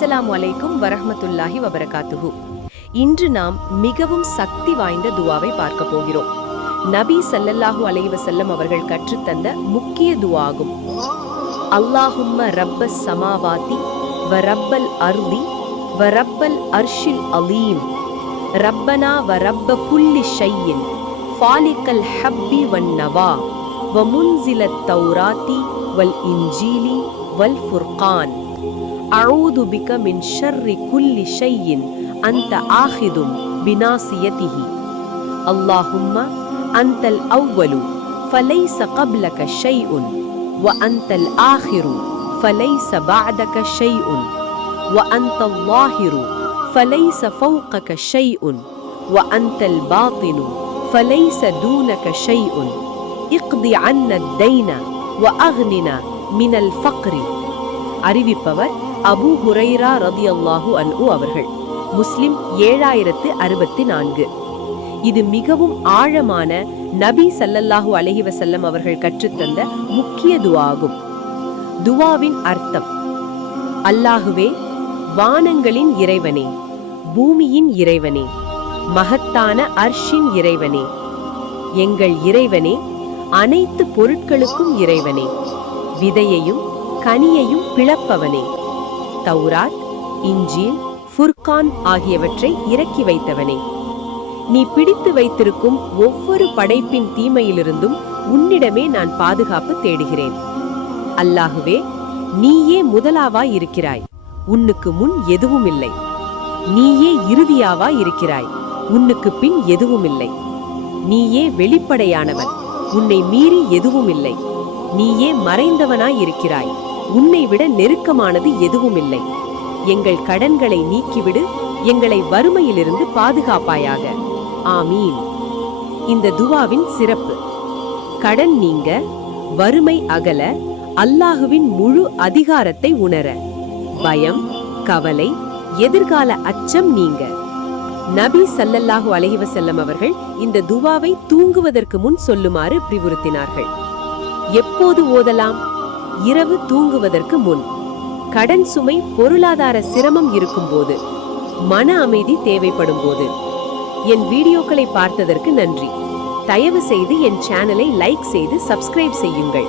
அஸ்ஸலாமு அலைக்கும் வரஹ்மத்துல்லாஹி வபரகாத்துஹு. இன்று நாம் மிகவும் சக்தி வாய்ந்த துவாவை பார்க்க போகிறோம். நபி ஸல்லல்லாஹு அலைஹி வஸல்லம் அவர்கள் கற்றுத்தந்த முக்கிய துவா ஆகும். அல்லாஹும்ம ரப்பஸ் ஸமாவாதி வ ரப்பல் அர்தி வ ரப்பல் அர்ஷில் அலீம் ரப்பனா வ ரப்ப குல்லி ஷையின் ஃபாலிகல் ஹப்பி வன் நவா வ முன்ஸிலத் தௌராத்தி வல் இன்ஜீலி வல் ஃபுர்கான் அஊது பிக மின் ஷர்ரி குல்லி ஷையின் அன்த ஆஹிதும் பினாசியதிஹி அல்லாஹும்ம அன்தல் அவ்வலு ஃபலைஸ கப்லக ஷைஉன் வ அன்தல் ஆஹிரு ஃபலைஸ பஅதக ஷைஉன் வ அன்தல் லாஹிரு ஃபலைஸ ஃபௌகக ஷைஉன் வ அன்தல் பாத்தினு ஃபலைஸ தூனக ஷைஉன் இக்தி அன்ன தைன வ அக்னினா மினல் ஃபக்ரி. அறிவிப்பவர் அபூ ஹுரைரா ரலியல்லாஹு அன்ஹு அவர்கள். முஸ்லிம் 7064. இது மிகவும் ஆழமான நபி ஸல்லல்லாஹு அலைஹி வஸல்லம் அவர்கள் கற்றுத்தந்த முக்கிய துவா ஆகும். துவாவின் அர்த்தம்: அல்லாஹுவே, வானங்களின் இறைவனே, பூமியின் இறைவனே, மகத்தான அர்ஷின் இறைவனே, எங்கள் இறைவனே, அனைத்து பொருட்களுக்கும் இறைவனே, விதையையும் கனியையும் பிளப்பவனே, தௌராத், இன்ஜீல், ஃபுர்கான் ஆகியவற்றை இறக்கி வைத்தவனே, நீ பிடித்து வைத்திருக்கும் ஒவ்வொரு படைப்பின் தீமையிலிருந்தும் உன்னிடமே நான் பாதுகாப்பு தேடுகிறேன். அல்லாஹுவே, நீயே முதலாவாய் இருக்கிறாய், உன்னுக்கு முன் எதுவும் இல்லை. நீயே இறுதியாவாய் இருக்கிறாய், உன்னுக்கு பின் எதுவும் இல்லை. நீயே வெளிப்படையானவன், உன்னை மீறி எதுவும் இல்லை. நீயே மறைந்தவனாய் இருக்கிறாய், உன்னை விட நெருக்கமானது எதுவும் இல்லை. எங்கள் கடன்களை நீக்கிவிடு, எங்களை வறுமையிலிருந்து பாதுகாப்பாயாக. ஆமீன். இந்த துவாவின் சிறப்பு: கடன் நீங்க, வறுமை அகல, அல்லாஹுவின் முழு அதிகாரத்தை உணர, பயம், கவலை, எதிர்கால அச்சம் நீங்க. நபி ஸல்லல்லாஹு அலைஹி வஸல்லம் அவர்கள் இந்த துவாவை தூங்குவதற்கு முன் சொல்லுமாறு அறிவுறுத்தினார்கள். எப்போது ஓதலாம்? இரவு தூங்குவதற்கு முன், கடன் சுமை, பொருளாதார சிரமம் இருக்கும்போது, மன அமைதி தேவைப்படும் போது. என் வீடியோக்களை பார்த்ததற்கு நன்றி. தயவு செய்து என் சேனலை லைக் செய்து சப்ஸ்கிரைப் செய்யுங்கள்.